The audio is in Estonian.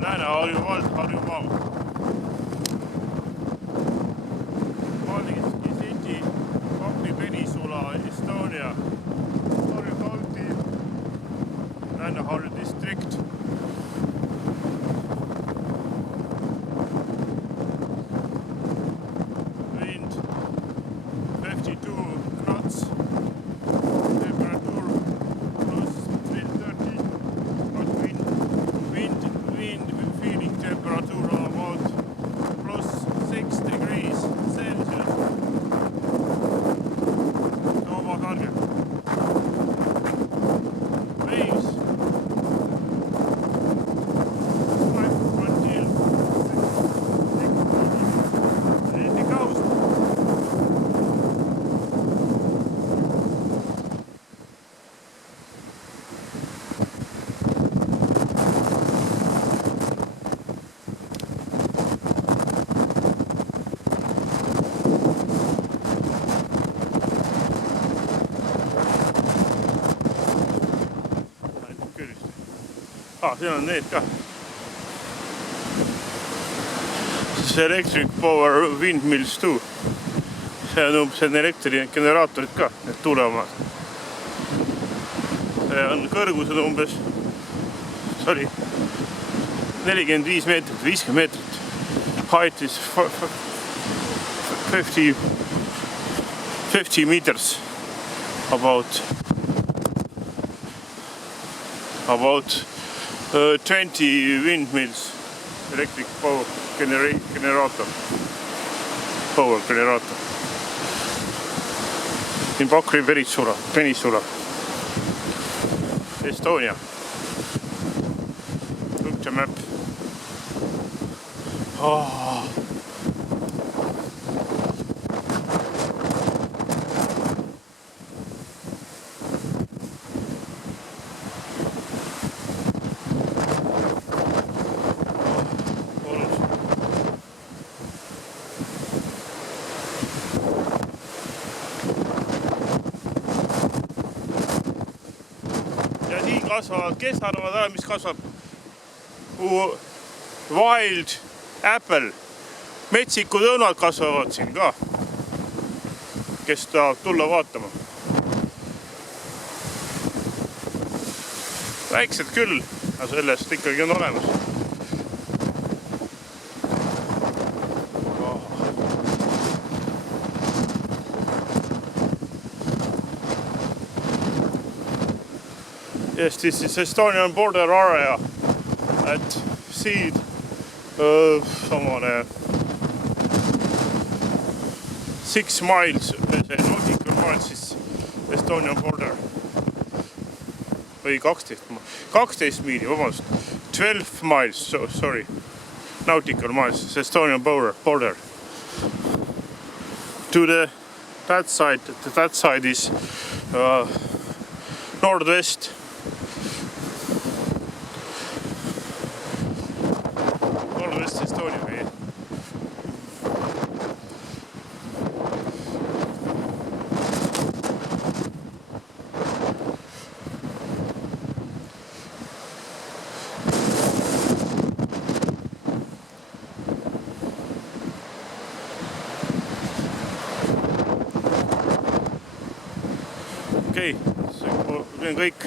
Lääne-Harju vald, Harjumaa. Paldiski City, Pakri Peninsula, Estonia, Harju County, Lääne-Harju district. Wind 52 knots. Temperature plus 30. Wind feeling temperature about plus 6 degrees Celsius. Toomas Harge. Waves 5 until 6 in the coast. Siin on need ka. See electric power windmills too. See on umbes elektrigeneraatorid ka, need tuuleomad. See on kõrgused umbes 45 meetrit, 50 meetrit. Height is 50 meters. About 20 windmills, electric power generator. In Pakri Peninsula, Estonia. Look the map. Oh. Ja siin kasvavad, kes arvavad, mis kasvab? Wild apple. Metsikud õunad kasvavad siin ka. Kes tahab tulla vaatama. Väiksed küll, aga sellest ikkagi on olemas. Yes, this is Estonian border area at sea, someone 6 miles, nautical miles is Estonian border. Või 12 miili, vabandust. 12 miles, sorry, nautical miles, Estonian border. To that side is northwest. Estonia way. Okei, see on kõik.